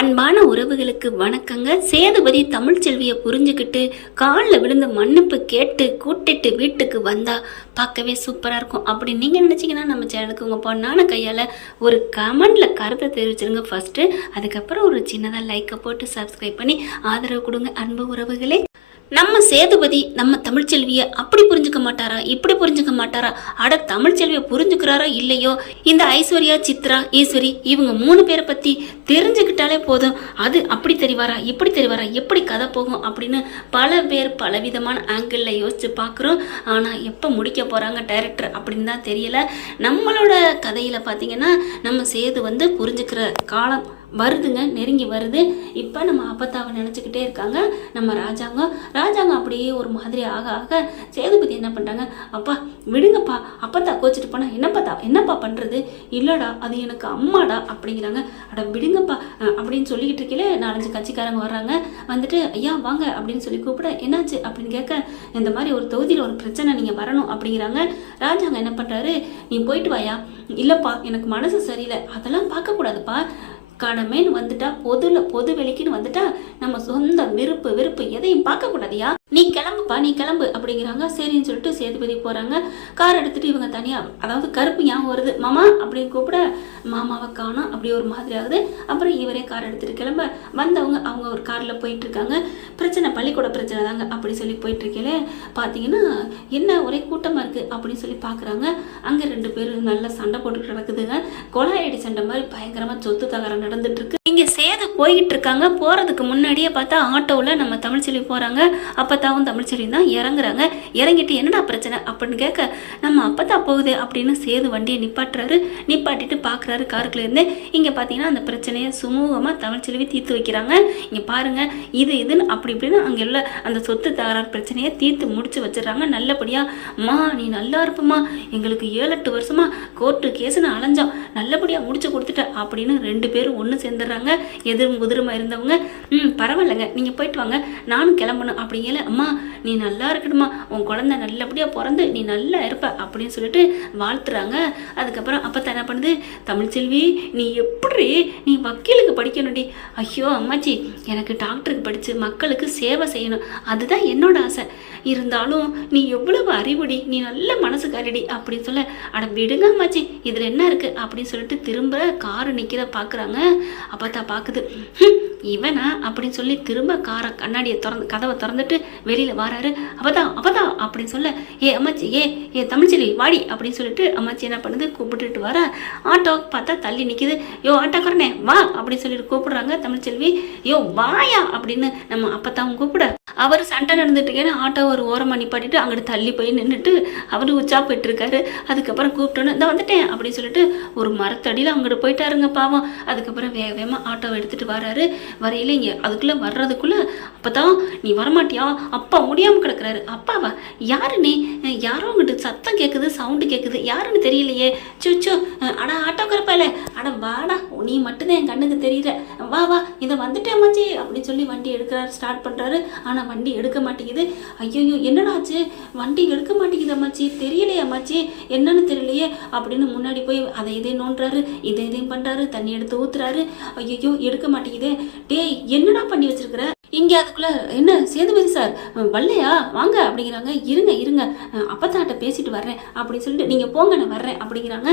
அன்பான உறவுகளுக்கு வணக்கங்க. சேதுபதி தமிழ்ச்செல்வியை புரிஞ்சுக்கிட்டு காலில் விழுந்து மன்னிப்பு கேட்டு கூட்டிட்டு வீட்டுக்கு வந்தா பார்க்கவே சூப்பராக இருக்கும் அப்படின்னு நீங்கள் நினச்சிங்கன்னா நம்ம சேனலுக்கு உங்கள் பொண்ணான கையால் ஒரு கமெண்டில் கருத்தை தெரிவிச்சிருங்க ஃபஸ்ட்டு. அதுக்கப்புறம் ஒரு சின்னதாக லைக்கை போட்டு சப்ஸ்கிரைப் பண்ணி ஆதரவு கொடுங்க அன்பு உறவுகளே. நம்ம சேதுபதி நம்ம தமிழ்ச்செல்வியை அப்படி புரிஞ்சுக்க மாட்டாரா, இப்படி புரிஞ்சுக்க மாட்டாரா, அட தமிழ்ச்செல்வியை புரிஞ்சுக்கிறாரா இல்லையோ, இந்த ஐஸ்வர்யா, சித்ரா, ஈஸ்வரி இவங்க 3 பேரை பற்றி தெரிஞ்சுக்கிட்டாலே போதும், அது அப்படி தெரிவாரா, இப்படி தெரிவாரா, எப்படி கதை போகும் அப்படின்னு பல பேர் பலவிதமான ஆங்கிளில் யோசிச்சு பார்க்குறோம். ஆனால் எப்போ முடிக்க போகிறாங்க டைரக்டர் அப்படின்னு தான் தெரியலை. நம்மளோட கதையில் பார்த்தீங்கன்னா நம்ம சேது புரிஞ்சுக்கிற காலம் வருதுங்க, நெருங்கி வருது. இப்போ நம்ம அப்பத்தாவை நினச்சிக்கிட்டே இருக்காங்க நம்ம ராஜாங்கம் அப்படியே ஒரு மாதிரி ஆக ஆக சேதுபதி என்ன பண்ணுறாங்க, அப்பா விடுங்கப்பா, அப்பத்தா கோச்சிட்டு போனா என்னப்பா பண்ணுறது, இல்லைடா அது எனக்கு அம்மாடா அப்படிங்கிறாங்க. அட விடுங்கப்பா அப்படின்னு சொல்லிக்கிட்டு இருக்கலே 4-5 கட்சிக்காரங்க வர்றாங்க. வந்துட்டு ஐயா வாங்க அப்படின்னு சொல்லி கூப்பிட என்னாச்சு அப்படின்னு கேட்க, இந்த மாதிரி ஒரு தொகுதியில் ஒரு பிரச்சனை, நீங்கள் வரணும் அப்படிங்கிறாங்க. ராஜாங்க என்ன பண்ணுறாரு, நீ போயிட்டு வாயா. இல்லைப்பா எனக்கு மனசு சரியில்லை, அதெல்லாம் பார்க்கக்கூடாதுப்பா, கடமைன்னு வந்துட்டா பொது வெளிக்குன்னு வந்துட்டா நம்ம சொந்த வெறுப்பு எதையும் பார்க்க கூடாதியா, நீ கிளம்புப்பா, நீ கிளம்பு அப்படிங்கிறாங்க. சரின்னு சொல்லிட்டு சேதுபதி போறாங்க. கார் எடுத்துட்டு இவங்க தனியா, அதாவது கருப்பு ஞாபகம் வருது, மாமா அப்படின்னு கூப்பிட மாமாவை காணோம், அப்படி ஒரு மாதிரி ஆகுது. அப்புறம் இவரே கார் எடுத்துட்டு கிளம்ப வந்தவங்க அவங்க ஒரு கார்ல போயிட்டு இருக்காங்க. பிரச்சனை பள்ளிக்கூட பிரச்சனை தாங்க அப்படி சொல்லி போயிட்டு இருக்கே பார்த்தீங்கன்னா என்ன ஒரே கூட்டமா இருக்கு அப்படின்னு சொல்லி பாக்குறாங்க. அங்க 2 பேரும் நல்லா சண்டை போட்டு கிடக்குதுங்க. கொலாயடி சண்டை மாதிரி பயங்கரமா சொத்து தகரம் நடந்துட்டு இருக்கு. இங்க சேது போய்கிட்டு இருக்காங்க. போறதுக்கு முன்னாடியே பார்த்தா ஆட்டோவில் நம்ம தமிழ்ச்செல்வி போறாங்க. அப்பத்தாவும் தமிழ்ச்செல்வி தான் இறங்குறாங்க. இறங்கிட்டு என்னடா பிரச்சனை அப்படின்னு கேட்க, நம்ம அப்பத்தா போகுது அப்படின்னு சேது வண்டியை நிப்பாட்டிட்டு பார்க்குறாரு காருக்குள்ள இருந்து. இங்கே பார்த்தீங்கன்னா அந்த பிரச்சனையை சுமூகமாக தமிழ்ச்செல்வி தீர்த்து வைக்கிறாங்க. இங்கே பாருங்க இதுன்னு அப்படி இப்படின்னு அங்கே உள்ள அந்த சொத்து தகராறு பிரச்சனையை தீர்த்து முடிச்சு வச்சிடறாங்க நல்லபடியாக. அம்மா நீ நல்லா இருப்பம்மா, எங்களுக்கு 7-8 வருஷமா கோர்ட்டு கேஸுன்னு அலைஞ்சோம், நல்லபடியாக முடிச்சு கொடுத்துட்ட அப்படின்னு 2 பேரும் ஒன்று சேர்ந்துடுறாங்க. எதிரும் குதிரமா இருந்தவங்க பரவாயில்லைங்க நீங்கள் போயிட்டு வாங்க, நானும் கிளம்பணும் அப்படிங்கல. அம்மா நீ நல்லா இருக்கணுமா, உன் குழந்தை நல்லபடியாக பிறந்து நீ நல்லா இருப்ப அப்படின்னு சொல்லிட்டு வாழ்த்துறாங்க. அதுக்கப்புறம் அப்போ என்ன பண்ணுது, தமிழ்ச்செல்வி நீ எப்படி நீ வக்கீலுக்கு படிக்கணும்டி, ஐயோ அம்மாச்சி எனக்கு டாக்டருக்கு படித்து மக்களுக்கு சேவை செய்யணும், அதுதான் என்னோட ஆசை, இருந்தாலும் நீ எவ்வளவு அறிவுடி, நீ நல்ல மனசுக்காரடி அப்படின்னு சொல்ல, அட விடுங்க அம்மாச்சி இதில் என்ன இருக்குது அப்படின்னு சொல்லிட்டு திரும்ப காரு நிற்கிற பார்க்குறாங்க. அப்போ பார்க்குது இவனா அப்படின்னு சொல்லி திரும்ப காரை கண்ணாடியை கதவை திறந்துட்டு வெளியில் வராரு. அப்பதான் அப்படின்னு சொல்ல, ஏ அம்மாச்சி ஏ தமிழ்ச்செல்வி வாடி அப்படின்னு சொல்லிட்டு அம்மாச்சி என்ன பண்ணுது கூப்பிட்டுட்டு வர. ஆட்டோ பார்த்தா தள்ளி நிற்கிது. யோ ஆட்டோக்காரனே வா அப்படின்னு சொல்லிட்டு கூப்பிடுறாங்க. தமிழ்ச்செல்வி யோ வாயா அப்படின்னு நம்ம அப்பத்தாவும் கூப்பிட, அவர் சண்டை நடந்துட்டு ஆட்டோ ஒரு ஓரமாக நிப்பாட்டிட்டு அங்கிட்டு தள்ளி போய் நின்றுட்டு அவரு உச்சா போயிட்டு இருக்காரு. அதுக்கப்புறம் கூப்பிட்டோன்னு இந்த வந்துட்டேன் அப்படின்னு சொல்லிட்டு ஒரு மரத்தடியில் அங்கிட்டு போயிட்டாருங்க பாவம். அதுக்கப்புறம் வேகமாக ஆட்டோவை எடுத்துட்டு வராரு. வரையில இங்கே அதுக்குள்ளே வர்றதுக்குள்ளே அப்பதான் நீ வரமாட்டியா, அப்பா முடியாமல் கிடக்குறாரு. அப்பாவா யாரு நீ, யாரோ அங்கிட்டு சத்தம் கேட்குது, சவுண்டு கேட்குது, யாருன்னு தெரியலையே, சுச்சோ அடா ஆட்டோக்காரப்பால, அட வாடா நீ மட்டும்தான் என் கண்ணுக்கு தெரியல, வா இதை வந்துட்டேன் அம்மாச்சி அப்படின்னு சொல்லி வண்டி எடுக்கிறாரு, ஸ்டார்ட் பண்ணுறாரு. ஆனால் வண்டி எடுக்க மாட்டேங்குது. ஐயோ என்னடா ஆச்சு, வண்டி எடுக்க மாட்டேங்குது அம்மாச்சி, தெரியலையே அம்மாச்சி என்னன்னு தெரியலையே அப்படின்னு முன்னாடி போய் அதை இதே நோண்டுறாரு, இதையும் பண்ணுறாரு, தண்ணி எடுத்து ஊத்துறாரு. ஐயோ எடுக்க மாட்டேங்குதே, டேய் என்னடா பண்ணி வச்சிருக்கிற இங்கே, அதுக்குள்ள என்ன சேதுபதி சார் வரலையா வாங்க அப்படிங்கிறாங்க. இருங்க அப்பத்தாட்ட பேசிட்டு வர்றேன் அப்படின்னு சொல்லிட்டு நீங்கள் போங்க நான் வர்றேன் அப்படிங்கிறாங்க.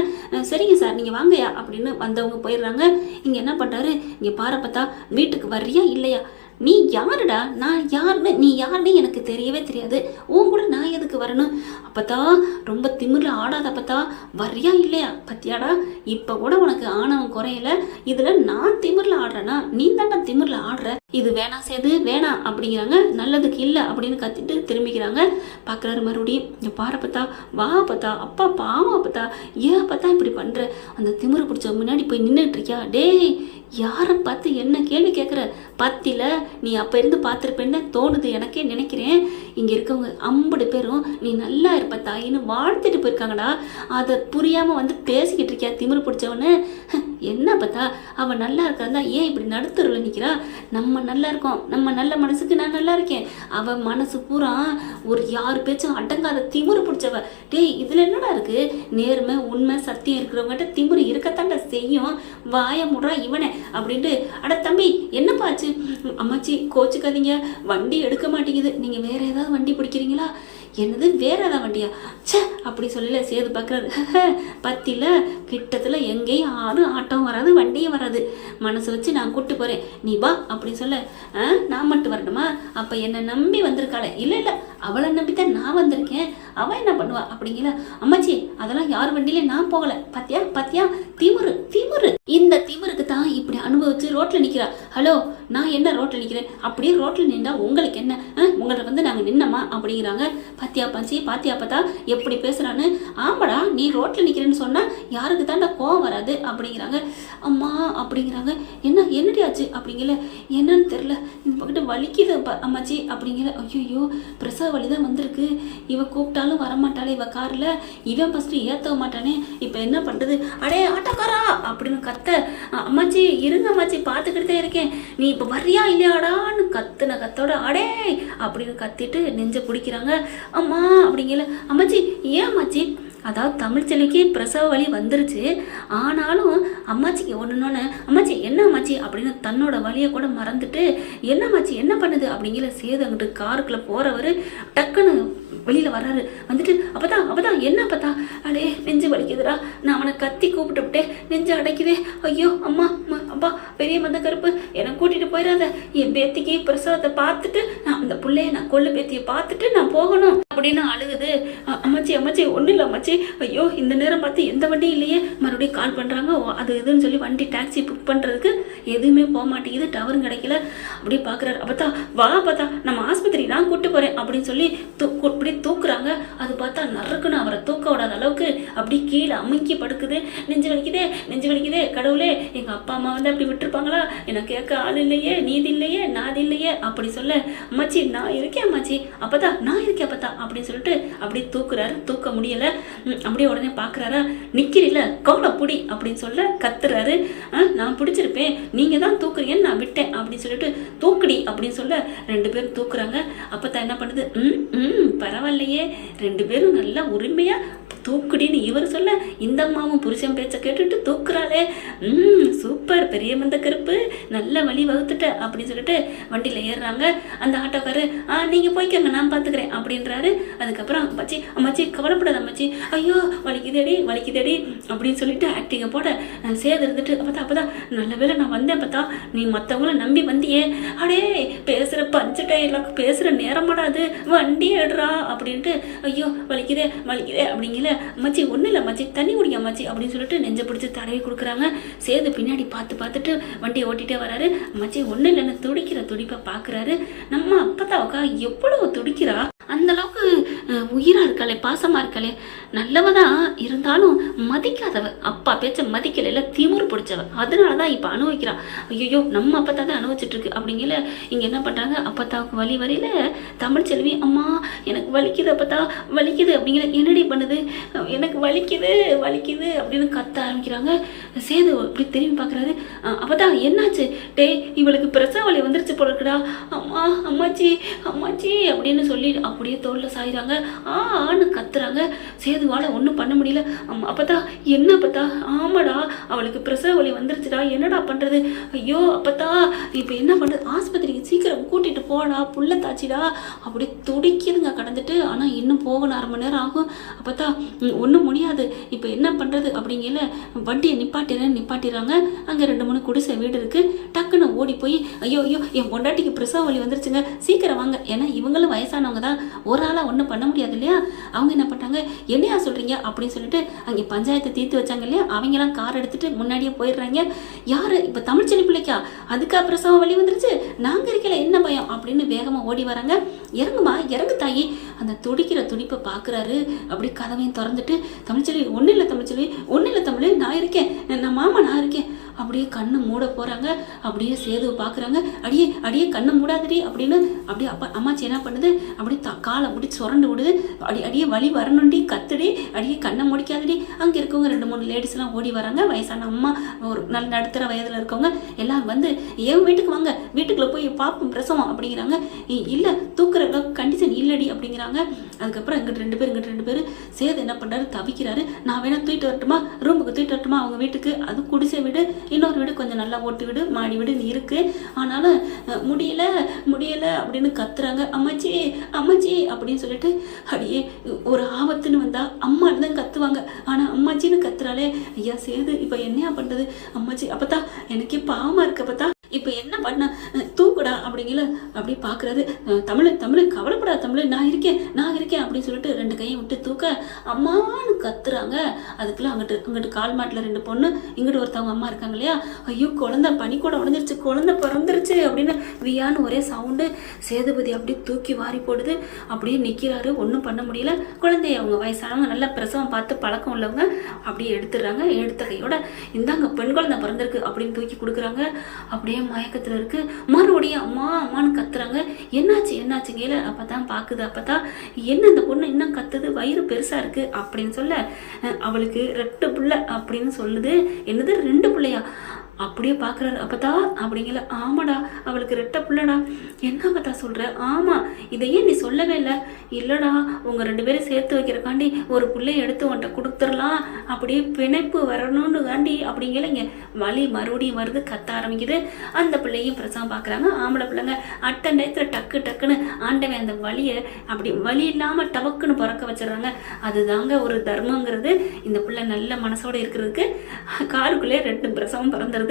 சரிங்க சார் நீங்கள் வாங்கயா அப்படின்னு வந்தவங்க போயிடுறாங்க. இங்கே என்ன பண்ணுறாரு, இங்கே பாரப்பத்தா வீட்டுக்கு வர்றியா இல்லையா, நீ யாருடா, நான் யாருன்னு நீ யாருன்னு எனக்கு தெரியவே தெரியாது, உன் கூட நான் எதுக்கு வரணும், அப்பத்தா ரொம்ப திமிரில் ஆடாத, அப்பத்தா வர்றியா இல்லையா, பத்தியாடா இப்போ கூட உனக்கு ஆணவம் குறையல, இதில் நான் திமிரில் ஆடுறேன்னா நீ தாண்டா திமிரில் ஆடுற, இது வேணாம் சேது வேணாம் அப்படிங்கிறாங்க. நல்லதுக்கு இல்லை அப்படின்னு கத்திட்டு திரும்பிக்கிறாங்க. பார்க்குறாரு மறுபடியும், இங்கே பாரப்பத்தா வா பத்தா, அப்பா பாவம் அப்பத்தா, ஏன் அப்பத்தா இப்படி பண்ணுற, அந்த திமிரு பிடிச்ச முன்னாடி போய் நின்றுட்டு இருக்கியா, டேய் யாரை பார்த்து என்ன கேள்வி கேட்குற, பத்தில நீ அப்போ இருந்து பார்த்துருப்பேன்னு தோணுது எனக்கே நினைக்கிறேன். இங்கே இருக்கவங்க 50 பேரும் நீ நல்லா இருப்ப தாயின்னு வாழ்த்துட்டு போயிருக்காங்கடா, அதை புரியாமல் பேசிக்கிட்டு இருக்கியா திமிரு பிடிச்சவனு, என்ன பார்த்தா அவன் நல்லா இருக்கிறதா ஏன் இப்படி நடுத்தருவில் நிற்கிறா, நம்ம நல்லா இருக்கோம், நம்ம நல்ல மனசுக்கு நான் நல்லா இருக்கேன், அவன் மனசு பூரா ஒரு யார் பேச்சும் அடங்காத திமிரு பிடிச்சவ, டேய் இதில் என்னடா இருக்குது, நேர்மை உண்மை சத்தியம் இருக்கிறவங்ககிட்ட திமிரு இருக்கத்தாண்டா செய்யும், வாய முடுறா இவனை, அப்படின்ட்டு, அட தம்பி என்னப்பா ஆச்சு? அம்மாச்சி கோச்சுக்காதீங்க, வண்டி எடுக்க மாட்டேங்குது, நீங்கள் வேற ஏதாவது வண்டி பிடிக்கிறீங்களா? என்னது வேற ஏதாவது வண்டியா? சே அப்படி சொல்லல. சேது பார்க்குறாரு, பத்தியில் கிட்டத்தில் எங்கேயும் யாரும் ஆட்டம் வராது, வண்டியும் வராது, மனசு வச்சு நான் கூப்பிட்டு போகிறேன், நீ வா அப்படி சொல்ல. நான் மட்டும் வரணுமா? அப்போ என்னை நம்பி வந்திருக்காளே? இல்லை இல்லை, அவளை நம்பித்தான் நான் வந்திருக்கேன், அவன் என்ன பண்ணுவா அப்படிங்கிற. அம்மாச்சி அதெல்லாம் யார் வண்டியிலே நான் போகலை, பாத்தியா பாத்தியா, திமுரு திமுரு. இந்த திமுருக்கு தான் இப்படி அனுபவிச்சு ரோட்டில் நிற்கிறா. ஹலோ, நான் என்ன ரோட்டில் நிற்கிறேன்? அப்படியே ரோட்டில் நின்றா உங்களுக்கு என்ன? உங்களை வந்து நாங்கள் நின்னமா அப்படிங்கிறாங்க. பாத்தியா பஞ்சி, பாத்தியா பார்த்தா எப்படி பேசுகிறான்னு. ஆமாடா, நீ ரோட்டில் நிற்கிறேன்னு சொன்னால் யாருக்கு தாண்டா கோவம் வராது அப்படிங்கிறாங்க. அம்மா அப்படிங்கிறாங்க. என்னடி ஆச்சு அப்படிங்கல. என்னன்னு தெரில, இந்த பக்கத்து வலிக்குது அம்மாச்சி அப்படிங்கிற. ஐயோ பிரசவ வலி தான் வந்திருக்கு, இவ கூப்பிட்டாலும் வரமாட்டாளே, இவ காரில் இவன் ஃபஸ்ட்டு ஏற்ற மாட்டானே, இப்போ என்ன பண்ணுறது? அடே ஆட்டோக்காரா அப்படின்னு கத்த. அம்மாச்சி இருங்க அம்மாச்சி, பார்த்துக்கிட்டே இருக்கேன், நீ இப்போ வர்றியா இல்லையாடான்னு கத்துன கத்தோட அடே அப்படின்னு கத்திட்டு நெஞ்ச பிடிக்கிறாங்க. அம்மா அப்படிங்கல. அம்மாச்சி ஏன் அம்மாச்சி? அதாவது தமிழ்ச்செல்விக்கு பிரசவ வலி வந்துருச்சு, ஆனாலும் அம்மாச்சிக்கு ஒன்றுனோன்னு அம்மாச்சி என்ன அம்மாச்சி அப்படின்னு தன்னோட வலியை கூட மறந்துட்டு என்ன அம்மாச்சி என்ன பண்ணுது அப்படிங்கிற. சேது அங்கிட்டு காருக்குள்ளே போகிறவர் டக்குன்னு வெளியில் வர்றாரு. வந்துட்டு அப்பதான் என்ன அப்பதா? அடே நெஞ்சு வலிக்குதுடா, நான் அவனை கத்தி கூப்பிட்டு விட்டேன், நெஞ்சு அடைக்குதே, ஐயோ அம்மா அப்பா பெரிய மந்த கருப்பு என்னை கூட்டிகிட்டு போயிடாத, என் பேத்திக்கு பிரசவத்தை பார்த்துட்டு நான் அந்த பிள்ளைய நான் கொள்ளு பேத்தியை பார்த்துட்டு நான் போகணும் அப்படின்னு அழுகுது. அம்மாச்சி அம்மாச்சி ஒன்றும் இல்லை அம்மாச்சி, ஐயோ இந்த நேரம் பார்த்து எந்த வண்டியும் இல்லையே, மறுபடியும் கால் பண்ணுறாங்க, அது இதுன்னு சொல்லி வண்டி டாக்ஸி புக் பண்ணுறதுக்கு எதுவுமே போக மாட்டேங்குது, டவரும் கிடைக்கல. அப்படியே பார்க்குறாரு. அப்பத்தா வா பார்த்தா நம்ம ஆஸ்பத்திரி நான் கூப்பிட்டு போகிறேன் அப்படின்னு சொல்லி இப்படி தூக்குறாங்க. அது பார்த்தா நறுக்குன்னு அவரை தூக்க விடாத அளவுக்கு அப்படி கீழே அமுக்கி படுக்குது. நெஞ்சு வலிக்குதே கடவுளே, எங்கள் அப்பா அம்மா வந்து அப்படி விட்டுருப்பாங்களா, எனக்கு கேட்க ஆள் இல்லையே, நீதி இல்லையே, நாதி இல்லையே அப்படி சொல்ல. அம்மாச்சி நான் இருக்கேன் அம்மாச்சி, அப்பதா நான் இருக்கேன் அப்பத்தா அப்படின்னு சொல்லிட்டு அப்படி தூக்குறாரு. தூக்க முடியலை. அப்படியே உடனே பார்க்குறாரா, நிற்கிறீல்ல கவுளை புடி அப்படின்னு சொல்ல கத்துறாரு. நான் பிடிச்சிருப்பேன், நீங்கள் தான் தூக்குறீங்கன்னு நான் விட்டேன் அப்படின்னு சொல்லிட்டு தூக்குடி அப்படின்னு சொல்ல 2 பேரும் தூக்குறாங்க. அப்பத்தான் என்ன பண்ணுது, பரவாயில்லையே, 2 பேரும் நல்லா உரிமையாக தூக்குடின்னு இவர் சொல்ல இந்த அம்மாவும் புருஷன் பேச்சை கேட்டுட்டு தூக்குறாளே, சூப்பர் பெரிய மந்த கருப்பு, நல்ல வழி வகுத்துட்ட அப்படின்னு சொல்லிட்டு வண்டியில் ஏறுறாங்க. அந்த ஆட்டோக்காரு நீங்கள் போய்க்கோங்க நான் பார்த்துக்கிறேன் அப்படின்றாரு. அதுக்கப்புறம் அம்மாச்சி கவலைப்படாத அம்மாச்சி, ஐயோ வலிக்குதேடி அப்படின்னு சொல்லிட்டு ஆக்டிங்கை போட சேது இருந்துட்டு அப்பதான் நல்ல வேலை நான் வந்தேன் பார்த்தா, நீ மற்றவங்கள நம்பி வந்தியே, அடே பேசுகிற பஞ்சுட்டே எல்லாம் பேசுகிற நேரமாடாது, வண்டி எடுறா அப்படின்ட்டு. ஐயோ வலிக்குதே அப்படிங்கல. அம்மாச்சி ஒன்றும் இல்லை அம்மாச்சி, தண்ணி குடிங்க அம்மாச்சி அப்படின்னு சொல்லிட்டு நெஞ்சை பிடிச்சி தடவி கொடுக்குறாங்க. சேது பின்னாடி பார்த்துட்டு வண்டியை ஓட்டிகிட்டே வராரு. அம்மாச்சி ஒன்றும் இல்லைன்னு துடிக்கிற துடிப்பை பார்க்குறாரு. நம்ம அப்பத்தாவுக்கா எவ்வளவு துடிக்கிறா, அந்த அளவுக்கு உயிராக இருக்காளே, பாசமாக இருக்காளே, நல்லவதான் இருந்தாலும் மதிக்காதவ, அப்பா பேச்ச மதிக்கல, திமுரு பிடிச்சவ, அதனால தான் இப்போ அனுபவிக்கிறான். ஐயோ நம்ம அப்பத்தா தான் அனுபவிச்சுட்டு இருக்கு அப்படிங்கல. இங்கே என்ன பண்ணுறாங்க, அப்பத்தாவுக்கு வலி வரையில தமிழ்ச்செல்வி அம்மா எனக்கு வலிக்குது அப்பத்தா வலிக்குது அப்படிங்கிற. என்னடி பண்ணுது, எனக்கு வலிக்குது அப்படின்னு கத்த ஆரம்பிக்கிறாங்க. சேது இப்படி திரும்பி பார்க்குறாரு. அப்பதா என்னாச்சு? இவளுக்கு பிரசவ வலி வந்துருச்சு போல இருக்குடா, அம்மாச்சி அப்படின்னு சொல்லி அப்படியே தோளில் சாயிறாங்க. ஆன்னு கத்துறாங்க. சேதுவால் ஒன்றும் பண்ண முடியல. அப்பத்தா என்ன அப்பத்தா? ஆமாடா அவளுக்கு பிரசவ வலி வந்துருச்சுடா, என்னடா பண்ணுறது? ஐயோ அப்பத்தா இப்போ என்ன பண்ணுறது? ஆஸ்பத்திரிக்கு சீக்கிரம் கூட்டிகிட்டு போடா, புள்ள தாச்சிடா. அப்படியே துடிக்குதுங்க கடந்துட்டு. ஆனால் இன்னும் போகணும், 1/2 மணி நேரம் ஆகும். அப்பத்தா ஒன்றும் முடியாது, இப்போ என்ன பண்ணுறது அப்படிங்கல. வண்டியை நிப்பாட்டிடுறாங்க. அங்கே 2-3 குடிசை வீடு இருக்குது. டக்குன்னு ஓடி போய் ஐயோ என் பொண்டாட்டிக்கு பிரசவ வலி வந்துருச்சுங்க, சீக்கிரம் வாங்க. ஏன்னா இவங்களும் வயசானவங்க தான், ஒரு ஆளாக ஒன்றும் பண்ண முடியாது இல்லையா. அவங்க என்ன பண்ணாங்க, என்னையா சொல்கிறீங்க அப்படின்னு சொல்லிட்டு அங்கே பஞ்சாயத்தை தீர்த்து வச்சாங்க இல்லையா, அவங்கெல்லாம் கார் எடுத்துகிட்டு முன்னாடியே போயிடுறாங்க. யார் இப்போ தமிழ்ச்செல்வி பிள்ளைக்கா அதுக்கா பிரசவ வலி வந்துருச்சு, நாங்கள் இருக்கல என்ன பயம் அப்படின்னு வேகமாக ஓடி வராங்க. இறங்குமா இறங்கு தாயி. அந்த துடிக்கிற துடிப்பை பார்க்குறாரு. அப்படி கதவையும் திறந்துட்டு தமிழ்ச்செல்வி ஒன்றும் இல்லை தமிழ் நான் இருக்கேன், நான் இருக்கேன். அப்படியே கண்ணு மூட போகிறாங்க. அப்படியே சேதுவை பார்க்குறாங்க. அடியே கண்ணு மூடாதடி அப்படின்னு. அப்படியே அம்மாச்சி என்ன பண்ணுது, அப்படியே காலை அப்படி சுரண்டு விடுது. அடியே வலி வரணுண்டி கத்துடி, அடியே கண்ணை முடிக்காதடி. அங்கே இருக்கவங்க 2-3 லேடிஸ்லாம் ஓடி வராங்க. வயசான அம்மா, ஒரு நல்ல நடுத்தர வயதில் இருக்கவங்க எல்லாம் வந்து என் வீட்டுக்கு வாங்க, வீட்டுக்குள்ளே போய் பார்ப்போம் பிரசவம் அப்படிங்கிறாங்க. இல்லை தூக்குற அளவுக்கு கண்டிஷன் இல்லடி அப்படிங்கிறாங்க. அதுக்கப்புறம் இங்கிட்டு 2 பேர் சேது என்ன பண்ணுறாரு, தவிக்கிறாரு. நான் வேணா தூக்கிட்டு வரட்டுமா, ரூமுக்கு தூக்கிட்டு வரட்டுமா அவங்க வீட்டுக்கு? அது குடிசை வீடு, இன்னொரு வீடு கொஞ்சம் நல்லா ஓட்டு வீடு மாடி வீடுன்னு இருக்குது. ஆனாலும் முடியல முடியல அப்படின்னு கத்துறாங்க. அம்மாச்சி அம்மாச்சி அப்படின்னு சொல்லிட்டு அடியே ஒரு ஆபத்துன்னு வந்தால் அம்மான்னு தான் கத்துவாங்க. ஆனால் அம்மாச்சின்னு கத்துறாளே ஐயா சேது, இப்போ என்னையா பண்ணுறது அம்மாச்சி? அப்போதான் எனக்கே பாவமாக இருக்கு. அப்போதான் இப்போ என்ன பண்ண, தூக்குடா அப்படிங்கல அப்படி பார்க்குறாரு. தமிழ் கவலைப்படாத தமிழ், நான் இருக்கேன் அப்படின்னு சொல்லிட்டு 2 கையை விட்டு தூக்க அம்மான்னு கத்துறாங்க. அதுக்குள்ள அங்கிட்டு கால் மாட்டில் 2 பொண்ணு, இங்கிட்டு ஒருத்தவங்க அம்மா இருக்காங்க இல்லையா. ஐயோ குழந்தை பனிக்கூட உடஞ்சிருச்சு, குழந்தை பிறந்துருச்சு அப்படின்னு வியான்னு ஒரே சவுண்டு. சேதுபதி அப்படியே தூக்கி வாரி போடுது. அப்படியே நிற்கிறாரு, ஒன்றும் பண்ண முடியல. குழந்தைய அவங்க வயசானவங்க நல்லா பிரசவம் பார்த்து பழக்கம் உள்ளவங்க அப்படியே எடுத்துடுறாங்க. எடுத்த கையோட இந்தாங்க பெண் குழந்தை பிறந்திருக்கு அப்படின்னு தூக்கி கொடுக்குறாங்க. அப்படியே மயக்கத்தில் இருக்கு. மறுபடியும் அம்மா அம்மான்னு கத்துறாங்க. என்னாச்சுங்கல அப்பதான் பாக்குது. அப்பதான் என்ன இந்த பொண்ணு இன்னும் கத்துது, வயிறு பெருசா இருக்கு அப்படின்னு சொல்ல அவளுக்கு 2 பிள்ளை அப்படின்னு சொல்லுது. என்னது 2 பிள்ளையா? அப்படியே பார்க்குறாரு. அப்பதா அப்படிங்கல ஆமாடா அவளுக்கு 2 பிள்ளைடா. என்ன பார்த்தா சொல்கிற? ஆமாம், இதையே நீ சொல்லவே இல்லை. இல்லைடா உங்கள் 2 பேரும் சேர்த்து வைக்கிறக்காண்டி ஒரு பிள்ளைய எடுத்து உன்ட்ட கொடுத்துடலாம், அப்படியே பிணைப்பு வரணும்னு காண்டி அப்படிங்கல இங்கே வலி மறுபடியும் வருது, கத்த ஆரம்பிக்குது. அந்த பிள்ளையும் பிரசவம் பார்க்குறாங்க. ஆம்பளை பிள்ளைங்க அட்டண்டயத்தில் டக்குன்னு ஆண்டவன் அந்த வலியை அப்படி வலி இல்லாமல் டபக்குன்னு பிறக்க வச்சிடறாங்க. அதுதாங்க ஒரு தர்மங்கிறது. இந்த பிள்ளை நல்ல மனசோடு இருக்கிறதுக்கு காருக்குள்ளே 2 பிரசவம் பிறந்துருது.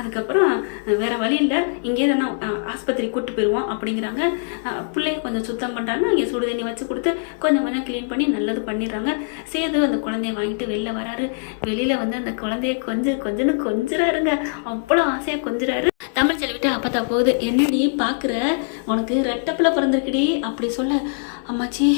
அதுக்கப்புறம் வேற வழி இல்லை, இங்கே தானே ஆஸ்பத்திரி கூட்டு போயிடுவோம் அப்படிங்கிறாங்க. பிள்ளைய கொஞ்சம் சுத்தம் பண்ணுறாங்க. இங்கே சுடு தண்ணி வச்சு கொடுத்து கொஞ்சம் க்ளீன் பண்ணி நல்லது பண்ணிடுறாங்க. சேது அந்த குழந்தைய வாங்கிட்டு வெளில வராரு. வெளியில் வந்து அந்த குழந்தைய கொஞ்சன்னு கொஞ்சிறாருங்க. அவ்வளோ ஆசையாக கொஞ்சிறாரு. தமிழ் செல்விட்டு அப்பத்தா போகுது. என்னடி பார்க்குற, உனக்கு 2 பிள்ளை பிறந்திருக்குடி அப்படி சொல்ல, அம்மாச்சி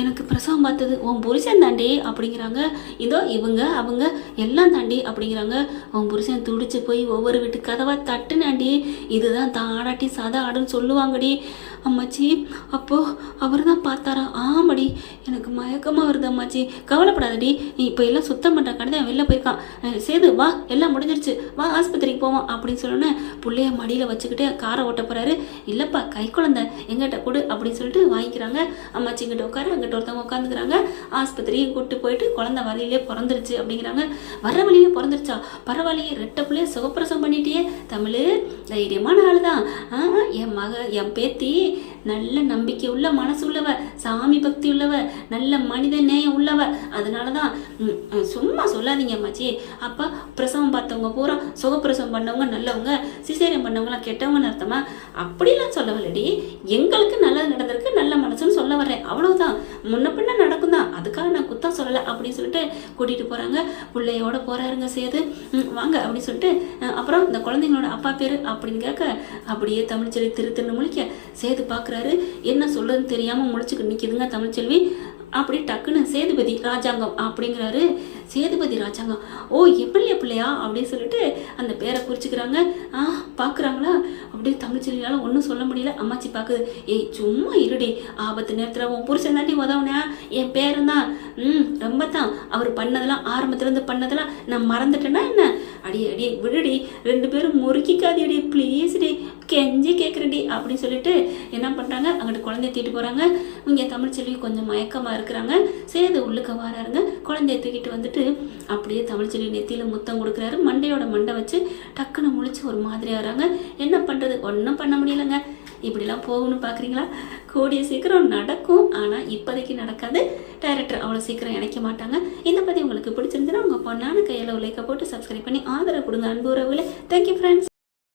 எனக்கு பிரசவம் பார்த்தது உன் புருஷன் தாண்டி அப்படிங்கிறாங்க. இதோ இவங்க அவங்க எல்லாம் தாண்டி அப்படிங்கிறாங்க. உன் புருஷன் துடிச்சு போய் ஒவ்வொரு வீட்டு கதவா தட்டுனாண்டி, இதுதான் தான் ஆடாட்டி சாதா ஆடுன்னு சொல்லுவாங்கடி அம்மாச்சி. அப்போது அவர் தான் பார்த்தாரா? ஆமாடி எனக்கு மயக்கமாக வருது அம்மாச்சி. கவலைப்படாதடி, இப்போ எல்லாம் சுத்தம் பண்ணுற கடை வெளில போயிருக்கான். சேது வா எல்லாம் முடிஞ்சிருச்சு, வா ஆஸ்பத்திரிக்கு போவோம் அப்படின்னு சொல்லணுன்னு பிள்ளைய மடியில் வச்சுக்கிட்டே காரை ஓட்ட போகிறாரு. இல்லைப்பா கை குழந்தை எங்கிட்ட கொடு அப்படின்னு சொல்லிட்டு வாங்கிக்கிறாங்க. அம்மாச்சி இங்கிட்ட உட்காரு, அங்கிட்ட ஒருத்தவங்க உட்காந்துக்கிறாங்க. ஆஸ்பத்திரியும் கூப்பிட்டு போயிட்டு குழந்தை வழியிலே பிறந்துருச்சு அப்படிங்கிறாங்க. வர்ற வழியிலே பிறந்துருச்சா? பரவாயில்லையே 2 பிள்ளைய சுகப்பிரசவம் பண்ணிட்டியே தமிழ், தைரியமான ஆள் தான். என் பேத்தி நல்ல நம்பிக்கை உள்ள மனசு உள்ளவ, சாமி பக்தி உள்ளவ, நல்ல மனித நேயம் உள்ளவ. அதனால தான் சும்மா சொல்லாதீங்க அம்மாச்சி. அப்போ பிரசவம் பார்த்தவங்க பூரா சுகப்பிரசவம் பண்ணவங்க நல்லவங்க, சிசேரியம் பண்ணவங்களாம் கெட்டவங்கன்னு அர்த்தமா? அப்படிலாம் சொல்லவில்லடி, எங்களுக்கு நல்லது நடந்திருக்கு, நல்ல மனசுன்னு சொல்ல வர்றேன், அவ்வளவுதான். முன்ன பின்ன நடக்கும் தான், அதுக்காக நான் குத்தம் சொல்லலை அப்படின்னு சொல்லிட்டு கூட்டிகிட்டு போகிறாங்க. பிள்ளையோட போகிறாருங்க சேது. வாங்க அப்படின்னு சொல்லிட்டு அப்புறம் இந்த குழந்தைங்களோட அப்பா பேர் அப்படின்னு கேட்க அப்படியே தமிழ்ச்செல்வி திருன்னு முழிக்க சேது பார்க்குறாரு. என்ன சொல்றதுன்னு தெரியாமல் முழிச்சுக்கிட்டு நிற்கிதுங்க தமிழ்ச்செல்வி. அப்படி டக்குன்னு சேதுபதி ராஜாங்கம் அப்படிங்கிறாரு. சேதுபதி ராஜாங்கம், ஓ எம்எல்ஏ பிள்ளையா அப்படின்னு சொல்லிட்டு அந்த பேரை குறிச்சிக்கிறாங்க. பார்க்குறாங்களா? அப்படியே தமிழ்ச்செல்வியால் ஒன்றும் சொல்ல முடியல. அம்மாச்சி பார்க்குது. ஏய் சும்மா இருடி, ஆபத்து நேரத்தில் உன் புருஷன் தாண்டி உதவுனா, என் பேரன் தான். ரொம்ப தான் அவர் பண்ணதெல்லாம் ஆரம்பத்துலேருந்து பண்ணதெல்லாம் நான் மறந்துட்டேன்னா என்ன? அடி விடுடி, 2 பேரும் முறுக்கிக்காதி அடி ப்ளீஸ்டி, கெஞ்சி கேட்குறடி அப்படின்னு சொல்லிட்டு என்ன பண்ணுறாங்க, அங்கிட்டு குழந்தைய தூக்கிட்டு போகிறாங்க. இங்கே தமிழ்ச்செல்வி கொஞ்சம் மயக்கமாக இருக்கிறாங்க. சேது உள்ளுக்க வராருங்க. குழந்தைய தூக்கிட்டு வந்துட்டு அப்படியே தமிழ்ச்செல்வி நெத்தியில் முத்தம் கொடுக்குறாரு. மண்டையோட மண்டை வச்சு டக்குன்னு முழிச்சு ஒரு மாதிரி ஆகிறாங்க. என்ன பண்ணுறது, ஒன்றும் பண்ண முடியலைங்க. இப்படிலாம் போகணும்னு பார்க்குறீங்களா? கூடிய சீக்கிரம் நடக்கும், ஆனால் இப்போதைக்கு நடக்காது. டைரக்டர் அவ்வளோ சீக்கிரம் இணைக்க மாட்டாங்க. இந்த பற்றி உங்களுக்கு பிடிச்சிருந்துன்னா உங்கள் பொண்ணான கையில் ஒரு லைக்கை போட்டு சப்ஸ்கிரைப் பண்ணி ஆதரவு கொடுங்க அன்பு உறவுகளே. Thank you friends.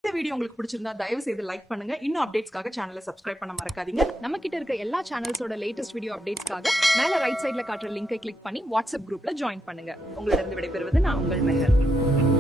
இந்த வீடியோ உங்களுக்கு பிடிச்சிருந்தா தயவு செய்து லைக் பண்ணுங்க. இன்னும் அப்டேட்ஸ்க்காக சேனலை சப்ஸ்கிரைப் பண்ண மறக்காதீங்க. நம்ம கிட்ட இருக்க எல்லா சேனல்ஸோட லேட்டஸ்ட் வீடியோ அப்டேட்ஸ்க்காக மேல ரைட் சைடுல காட்டுற லிங்கை கிளிக் பண்ணி வாட்ஸ்அப் குரூப்ல ஜாயின் பண்ணுங்க. உங்களிடம் விடைபெறுவது நான் உங்கள் மெஹர்.